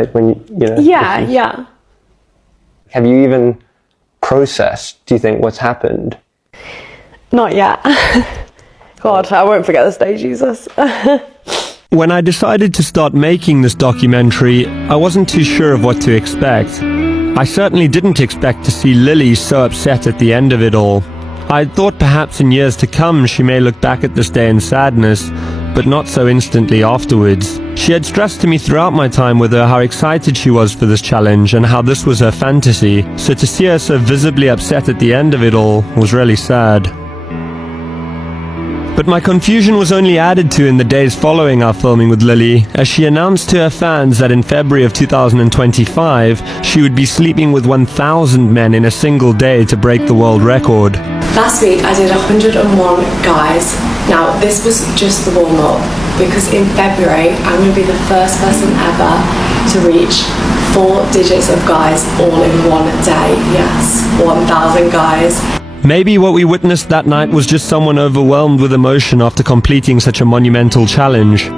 Like when you know. Yeah. Have you even processed, do you think, what's happened? Not yet. God, I won't forget the day, Jesus. When I decided to start making this documentary, I wasn't too sure of what to expect. I certainly didn't expect to see Lily so upset at the end of it all. I thought perhaps in years to come she may look back at this day in sadness, but not so instantly afterwards. She had stressed to me throughout my time with her how excited she was for this challenge and how this was her fantasy, so to see her so visibly upset at the end of it all was really sad. But my confusion was only added to in the days following our filming with Lily, as she announced to her fans that in February of 2025, she would be sleeping with 1,000 men in a single day to break the world record. Last week I did 101 guys. Now this was just the warm-up, because in February I'm going to be the first person ever to reach 4 digits of guys all in one day. Yes, 1,000 guys. Maybe what we witnessed that night was just someone overwhelmed with emotion after completing such a monumental challenge.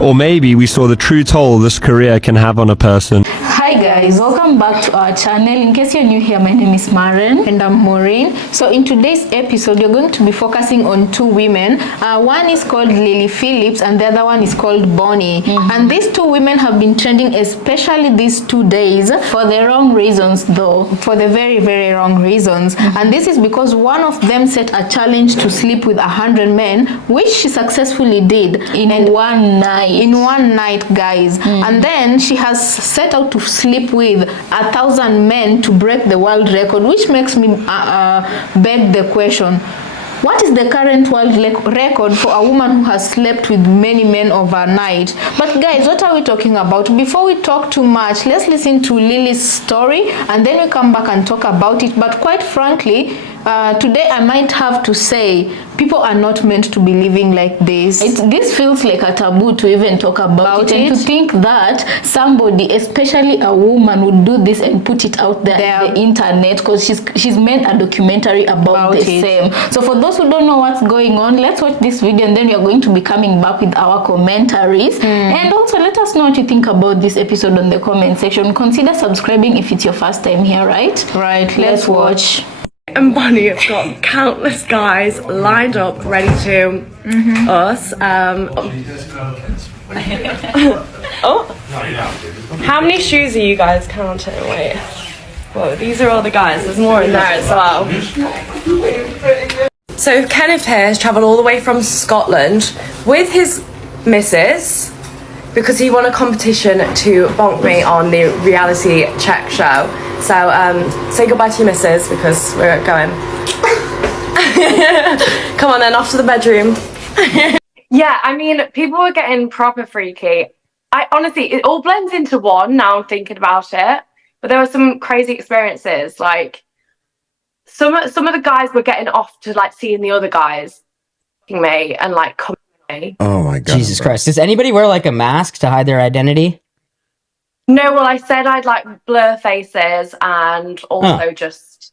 Or maybe we saw the true toll this career can have on a person. Hi guys, welcome back to our channel. In case you're new here, my name is Maren and I'm Maureen. So in today's episode, you're going to be focusing on 2 women. One is called Lily Phillips and the other one is called Bonnie. And these 2 women have been trending, especially these 2 days, for the wrong reasons though. For the very, very wrong reasons. And this is because one of them set a challenge to sleep with 100 men, which she successfully did in one night. In one night, guys. And then she has set out to sleep with 1,000 men to break the world record, which makes me beg the question, what is the current world record for a woman who has slept with many men overnight? But guys, what are we talking about? Before we talk too much, let's listen to Lily's story and then we come back and talk about it. But quite frankly, today I might have to say, people are not meant to be living like this. This feels like a taboo to even talk about it. And to think that somebody, especially a woman, would do this and put it out there on the internet, because she's made a documentary about the same. So for those who don't know what's going on, let's watch this video and then we are going to be coming back with our commentaries. And also let us know what you think about this episode on the comment section. Consider subscribing if it's your first time here, right? Right, let's watch. And Bonnie has got countless guys lined up, ready to us. How many shoes are you guys counting? Wait. Whoa, these are all the guys. There's more in there as well. So Kenneth here has travelled all the way from Scotland with his missus because he won a competition to bonk me on the reality check show. So say goodbye to your missus because we're going. Come on then, off to the bedroom. Yeah, I mean, people were getting proper freaky. I honestly, it all blends into one now I'm thinking about it. But there were some crazy experiences. Like some of the guys were getting off to like seeing the other guys me and like coming at me. Oh my god. Jesus Christ. Does anybody wear like a mask to hide their identity? No, well, I said I'd like blur faces and also just.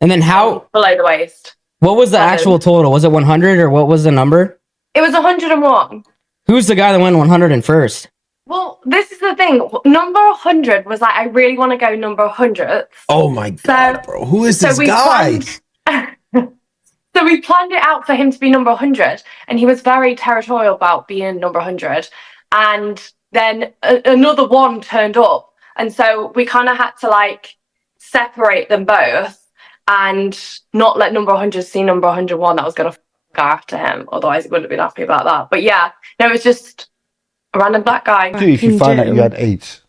And then how below the waist. What was the actual total? Was it 100 or what was the number? It was 101. Who's the guy that went 101st? Well, this is the thing. Number 100 was like, I really want to go number 100th. Oh my god, bro. Who is this guy? So we planned it out for him to be number 100. And he was very territorial about being number 100. And then another one turned up. And so we kind of had to like separate them both and not let number 100 see number 101 that was going to go after him. Otherwise, he wouldn't have been happy about that. But yeah, no, it was just a random black guy. What would you do if you find out you had AIDS?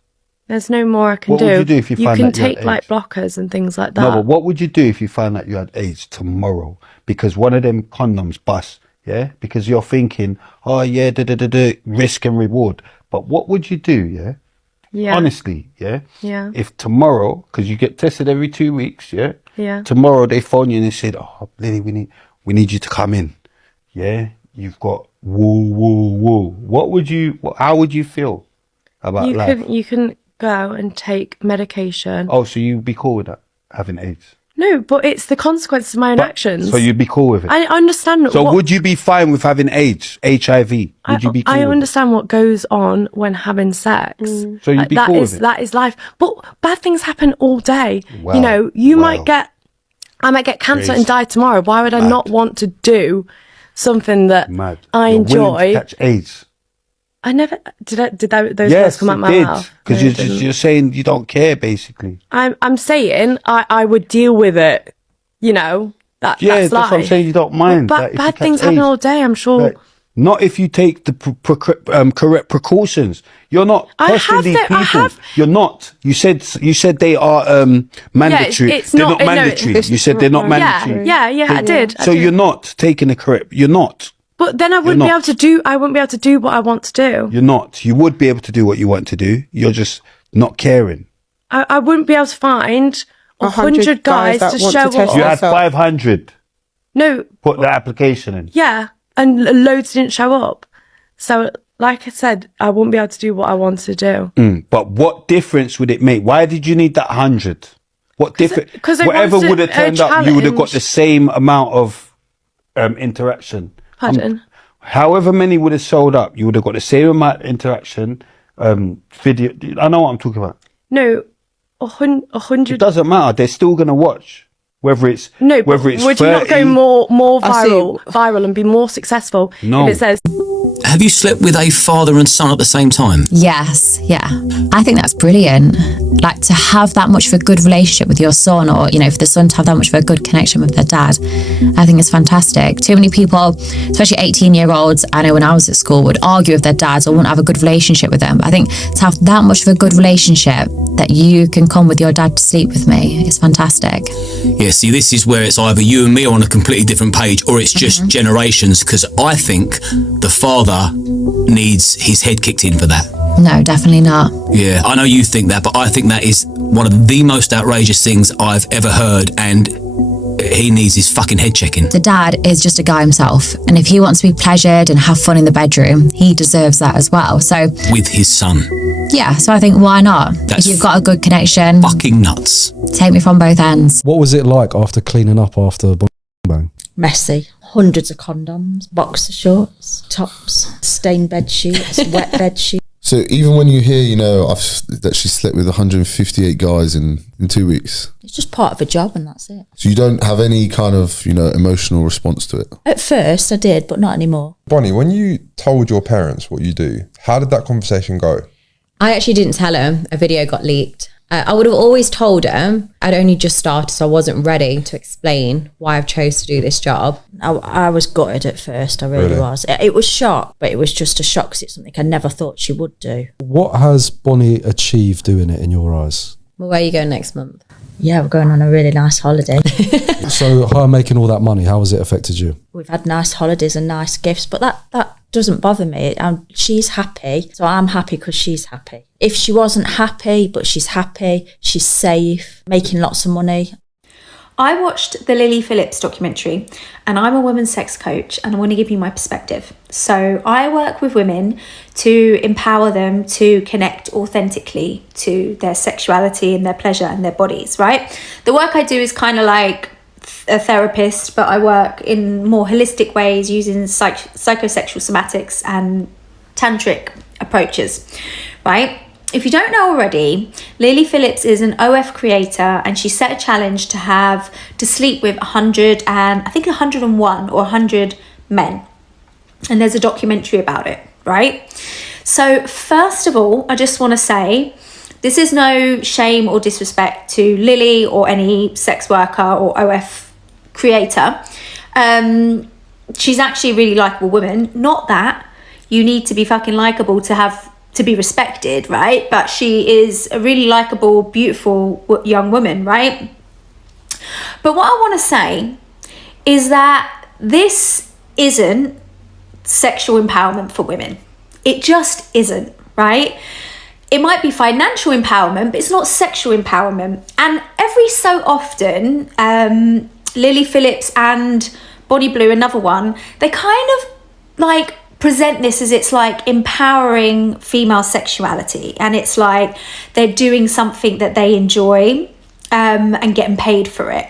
There's no more I can do. What would you do if you find out you had AIDS? You can take like blockers and things like that. No, but what would you do if you found out you had AIDS tomorrow? Because one of them condoms bust, yeah? Because you're thinking, oh yeah, risk and reward. But what would you do, yeah? Yeah. Honestly, yeah? Yeah. If tomorrow, because you get tested every 2 weeks, yeah? Yeah. Tomorrow they phone you and they said, oh, Lily, we need you to come in. Yeah? You've got woo. How would you feel about life? You can go and take medication. Oh, so you'd be cool with that, having AIDS? No, but it's the consequences of my own actions. So you'd be cool with it? I understand. So would you be fine with having AIDS, HIV? Would you be cool I with understand what goes on when having sex. So you'd be cool with it? That is life. But bad things happen all day. Wow. You know, I might get cancer and die tomorrow. Why would I not want to do something that I You're enjoy? willing to catch AIDS? I never did. Those words come out my mouth? Because you're saying you don't care, basically. I'm saying I would deal with it. You know, that's life. What I'm saying. You don't mind. But bad things happen all day. I'm sure. Like, not if you take the correct precautions. You're not testing these people. You're not. You said they are mandatory. It's they're not not mandatory. You said they're not mandatory. Yeah, I did. So you're not taking the correct. You're not. But then I wouldn't be able to do. I wouldn't be able to do what I want to do. You're not. You would be able to do what you want to do. You're just not caring. I wouldn't be able to find 100 guys to show up. You had 500. No. Put the application in. Yeah, and loads didn't show up. So, like I said, I wouldn't be able to do what I wanted to do. But what difference would it make? Why did you need that 100? What difference? Because whatever would have turned up, you would have got the same amount of interaction. Pardon? However many would have sold up, you would have got the same amount of interaction. Video. I know what I'm talking about. No, 100. It doesn't matter. They're still going to watch. Whether it's would 30, you not go more viral and be more successful No. if it says Have you slept with a father and son at the same time? Yes, yeah. I think that's brilliant. Like, to have that much of a good relationship with your son, or, you know, for the son to have that much of a good connection with their dad, I think it's fantastic. Too many people, especially 18-year-olds, I know when I was at school, would argue with their dads or wouldn't have a good relationship with them. But I think to have that much of a good relationship that you can come with your dad to sleep with me is fantastic. Yeah, see, this is where it's either you and me are on a completely different page, or it's just generations, because I think the father needs his head kicked in for that. No, definitely not. Yeah, I know you think that, but I think that is one of the most outrageous things I've ever heard, and he needs his fucking head checking. The dad is just a guy himself, and if he wants to be pleasured and have fun in the bedroom, he deserves that as well. So with his son. Yeah, so I think why not? That's if you've got a good connection, fucking nuts. Take me from both ends. What was it like after cleaning up after bang? Messy. Hundreds of condoms, boxer shorts, tops, stained bed sheets, wet bed sheets. So even when you hear, you know, that she slept with 158 guys in 2 weeks. It's just part of a job and that's it. So you don't have any kind of, you know, emotional response to it? At first I did, but not anymore. Bonnie, when you told your parents what you do, how did that conversation go? I actually didn't tell them. A video got leaked. I would have always told them. I'd only just started, so I wasn't ready to explain why I've chose to do this job. I was gutted at first, I really was. It was shock, but it was just a shock because it's something I never thought she would do. What has Bonnie achieved doing it in your eyes? Well, where are you going next month? Yeah, we're going on a really nice holiday. So her making all that money, how has it affected you? We've had nice holidays and nice gifts, but that doesn't bother me. She's happy, so I'm happy because she's happy. If she wasn't happy, but she's happy, she's safe, making lots of money. I watched the Lily Phillips documentary, and I'm a women's sex coach, and I want to give you my perspective. So I work with women to empower them to connect authentically to their sexuality and their pleasure and their bodies, right? The work I do is kind of like a therapist, but I work in more holistic ways using psychosexual somatics and tantric approaches, right? If you don't know already, Lily Phillips is an OF creator, and she set a challenge to sleep with 101 or 100 men. And there's a documentary about it, right? So first of all, I just want to say, this is no shame or disrespect to Lily or any sex worker or OF creator. She's actually a really likeable woman. Not that you need to be fucking likeable to be respected, right? But she is a really likeable, beautiful young woman, right? But what I want to say is that this isn't sexual empowerment for women. It just isn't, right? It might be financial empowerment, but it's not sexual empowerment. And every so often, Lily Phillips and Bonnie Blue, another one, they kind of like present this as it's like empowering female sexuality, and it's like they're doing something that they enjoy. and getting paid for it.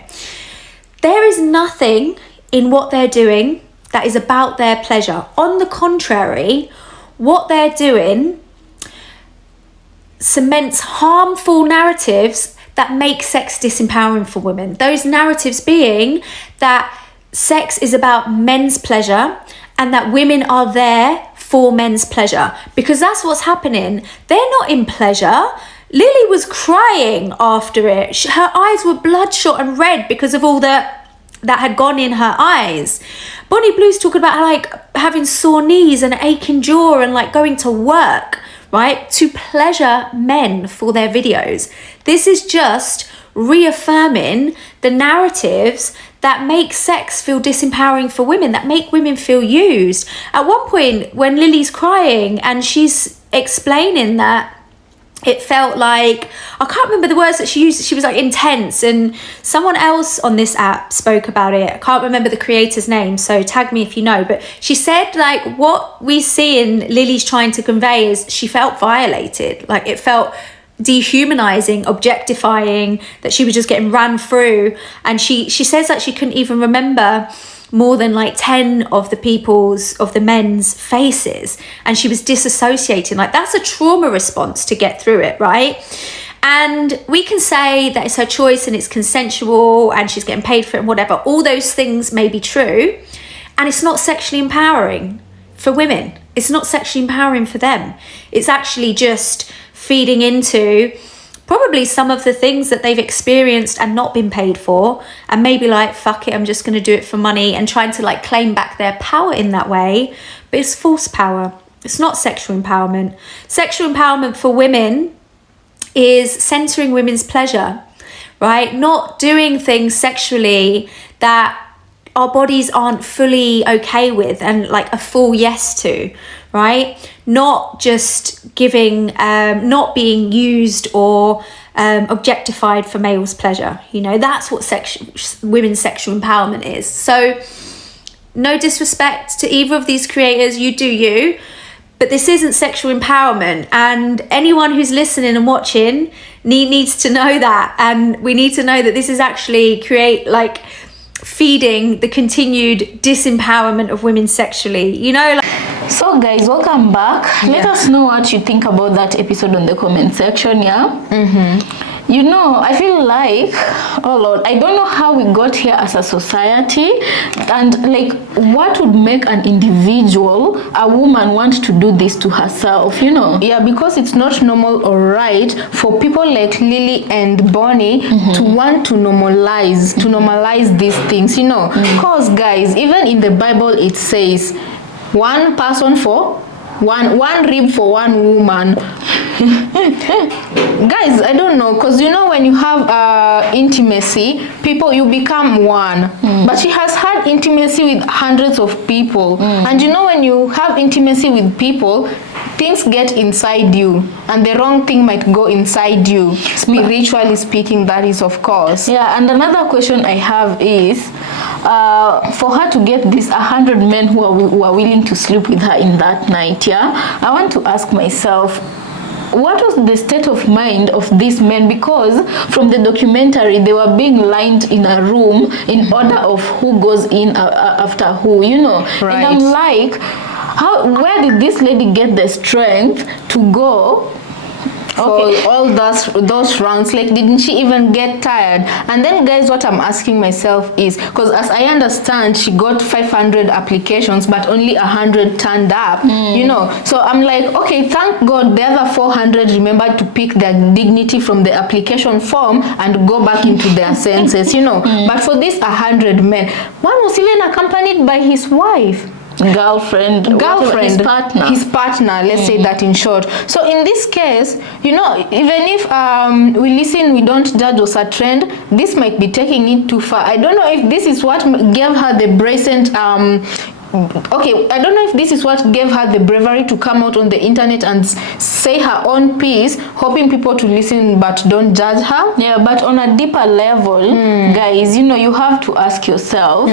There is nothing in what they're doing that is about their pleasure. On the contrary, what they're doing cements harmful narratives that make sex disempowering for women. Those narratives being that sex is about men's pleasure and that women are there for men's pleasure, because that's what's happening. They're not in pleasure. Lily was crying after it. Her eyes were bloodshot and red because of all that had gone in her eyes. Bonnie Blue's talking about like having sore knees and aching jaw and like going to work, right, to pleasure men for their videos. This is just reaffirming the narratives that make sex feel disempowering for women, that make women feel used. At one point when Lily's crying and she's explaining that it felt like, I can't remember the words that she used, she was like intense, and someone else on this app spoke about it. I can't remember the creator's name, so tag me if you know, but she said like what we see in Lily's trying to convey is she felt violated, like it felt dehumanizing, objectifying, that she was just getting ran through. And she says that she couldn't even remember more than like 10 of the men's faces, and she was disassociating. Like that's a trauma response to get through it, right? And we can say that it's her choice and it's consensual and she's getting paid for it and whatever. All those things may be true, and it's not sexually empowering for women. It's not sexually empowering for them. It's actually just feeding into probably some of the things that they've experienced and not been paid for, and maybe like, fuck it, I'm just going to do it for money, and trying to like claim back their power in that way. But it's false power. It's not sexual empowerment. Sexual empowerment for women is centering women's pleasure, right? Not doing things sexually that our bodies aren't fully okay with and like a full yes to, right? Not just giving, not being used or objectified for male's pleasure. You know, that's what women's sexual empowerment is. So no disrespect to either of these creators, you do you, but this isn't sexual empowerment. And anyone who's listening and watching needs to know that. And we need to know that this is actually feeding the continued disempowerment of women sexually, you know. So guys, welcome back. Let us know what you think about that episode on the comment section. You know, I feel like, oh Lord, I don't know how we got here as a society, and like what would make an individual, a woman, want to do this to herself, you know? Yeah, because it's not normal or right for people like Lily and Bonnie to want to normalize these things, you know? Because guys, even in the Bible it says one person for one rib for one woman. Guys, I don't know, because you know when you have intimacy, you become one. But she has had intimacy with hundreds of people, and you know when you have intimacy with people, things get inside you, and the wrong thing might go inside you, spiritually speaking, that is, of course. Yeah, and another question I have is, for her to get these 100 men who are willing to sleep with her in that night, I want to ask myself, what was the state of mind of these men? Because from the documentary, they were being lined in a room in order of who goes in after who, you know. Right. And I'm like, where did this lady get the strength to go for all those rounds? Like, didn't she even get tired? And then guys, what I'm asking myself is, because as I understand, she got 500 applications but only 100 turned up, you know. So I'm like, okay, thank God the other 400 remembered to pick their dignity from the application form and go back into their senses, you know. But for these 100 men, one was even accompanied by his wife, girlfriend, his partner, let's say that in short. So in this case, you know, even if we listen, we don't judge us a trend, this might be taking it too far. I don't know if this is what gave her the brazen okay, I don't know if this is what gave her the bravery to come out on the internet and say her own piece, hoping people to listen but don't judge her. Yeah, but on a deeper level, guys, you know, you have to ask yourself,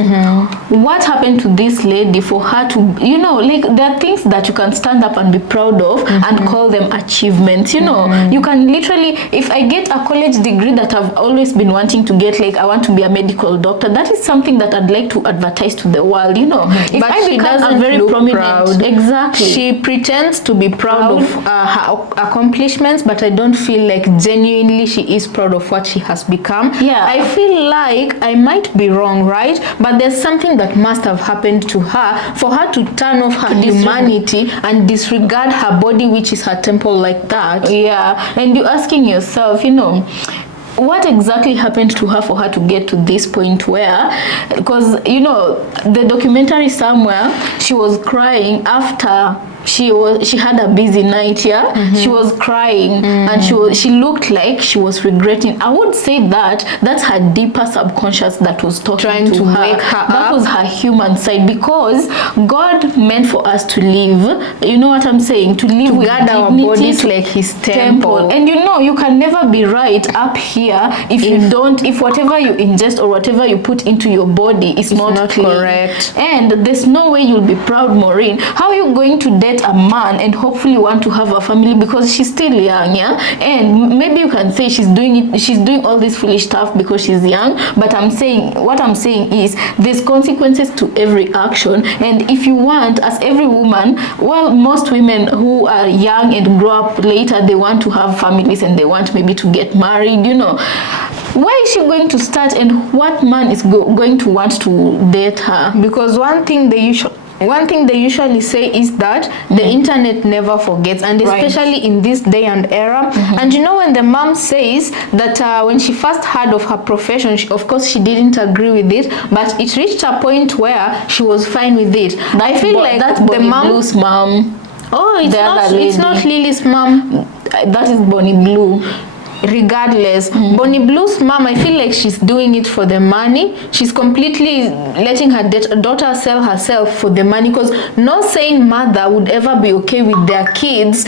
what happened to this lady for her to, you know, like there are things that you can stand up and be proud of and call them achievements. You know, you can literally, if I get a college degree that I've always been wanting to get, like I want to be a medical doctor, that is something that I'd like to advertise to the world, you know. If But I she become doesn't a very look prominent, proud. exactly. She pretends to be proud of her accomplishments, but I don't feel like genuinely she is proud of what she has become. Yeah. I feel like I might be wrong, right? But there's something that must have happened to her for her to turn off her humanity and disregard her body, which is her temple, like that. Yeah, and you're asking yourself, you know, what exactly happened to her for her to get to this point where, because, you know, the documentary somewhere, she was crying after she had a busy night. She was crying and she looked like she was regretting. I would say that's her deeper subconscious that was trying to her. wake her That up. was her human side, because God meant for us to live, you know what I'm saying, to live with guard our dignity, bodies like his temple. And you know, you can never be right up here if whatever you ingest or whatever you put into your body is not clean. correct. And there's no way you'll be proud, Maureen. How are you going to date a man and hopefully want to have a family because she's still young, and maybe you can say she's doing all this foolish stuff because she's young, but what I'm saying is there's consequences to every action. And if you want, as every woman, well, most women who are young and grow up later, they want to have families and they want maybe to get married, you know. Why is she going to start, and what man is going to want to date her? Because one thing they usually say is that the internet never forgets, and especially in this day and era. And you know, when the mom says that when she first heard of her profession, of course she didn't agree with it, but it reached a point where she was fine with it. I feel like that's the Bonnie mom. Blue's mom. Oh, it's It's not Lily's mom. That is Bonnie Blue. Regardless, Bonnie Blue's mom, I feel like she's doing it for the money. She's completely letting her daughter sell herself for the money, because no sane mother would ever be okay with their kids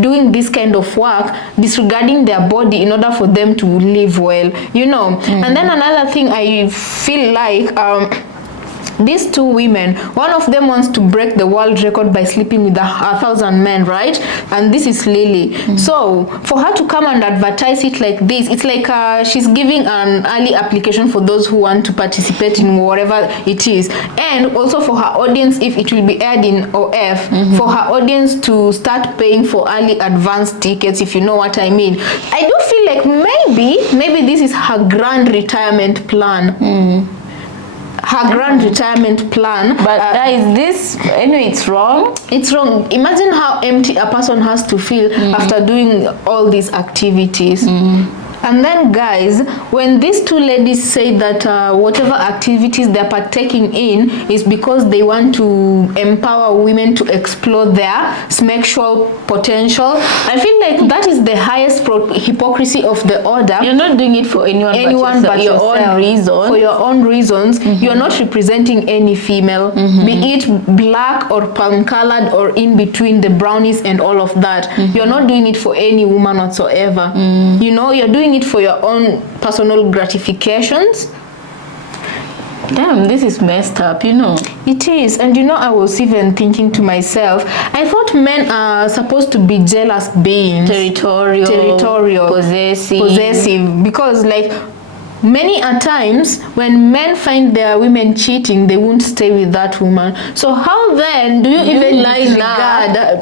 doing this kind of work, disregarding their body in order for them to live well, you know. And then another thing I feel like these two women, one of them wants to break the world record by sleeping with 1,000 men, right? And this is Lily. So for her to come and advertise it like this, it's like she's giving an early application for those who want to participate in whatever it is. And also for her audience, if it will be aired in OF, for her audience to start paying for early advance tickets, if you know what I mean. I do feel like maybe this is her grand retirement plan. Her grand retirement plan. But guys, this, anyway, it's wrong. It's wrong. Imagine how empty a person has to feel after doing all these activities. And then, guys, when these two ladies say that whatever activities they're partaking in is because they want to empower women to explore their sexual potential, I feel like that is the highest hypocrisy of the order. You're not doing it for anyone but your yourself. own reason. For your own reasons. You're not representing any female, be it black or palm-colored or in between the brownies and all of that. You're not doing it for any woman whatsoever. You know, you're doing it for your own personal gratifications. Damn, this is messed up, you know. It is. And you know, I was even thinking to myself, I thought men are supposed to be jealous beings, territorial, possessive, because like many a times when men find their women cheating, they won't stay with that woman. So how then do you even disregard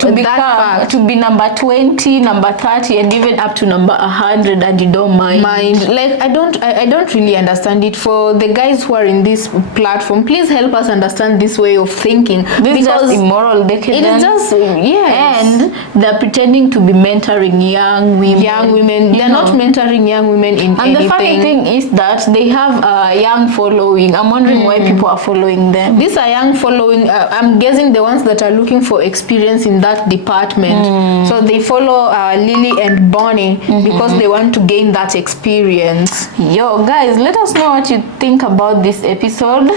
to be number 20, number 30, and even up to number 100, and you don't mind? Like I don't really understand it. For the guys who are in this platform, please help us understand this way of thinking. This is just immoral decadence. It is just, yes. And they're pretending to be mentoring young women. They're not mentoring young women in anything. And the funny thing is that they have a young following. I'm wondering why people are following them. These are young following. I'm guessing the ones that are looking for experience in that department. So they follow Lily and Bonnie because they want to gain that experience. Yo, guys, let us know what you think about this episode.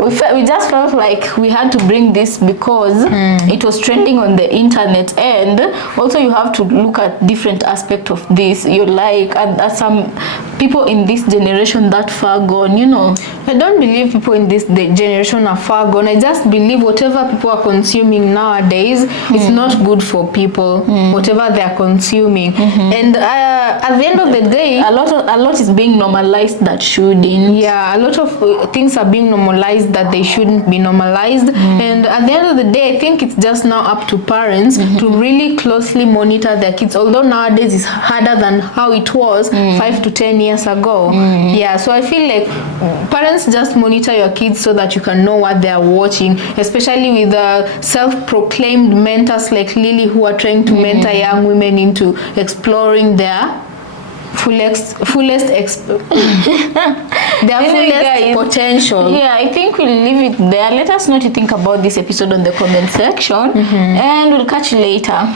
we just felt like we had to bring this because it was trending on the internet, and also you have to look at different aspects of this. You like some people in this generation that far gone, you know. I don't believe people in this generation are far gone. I just believe whatever people are consuming nowadays is not good for people. Whatever they are consuming, and at the end of the day, a lot is being normalized that shouldn't. Yeah, a lot of things are being normalized that they shouldn't be normalized. And at the end of the day, I think it's just now up to parents to really closely monitor their kids. Although nowadays it's harder than how it was 5 to 10 years ago. Yeah, so I feel like parents just monitor your kids so that you can know what they are watching, especially with self-proclaimed mentors like Lily, who are trying to mentor young women into exploring their fullest potential. Yeah, I think we'll leave it there. Let us know what you think about this episode on the comment section, and we'll catch you later.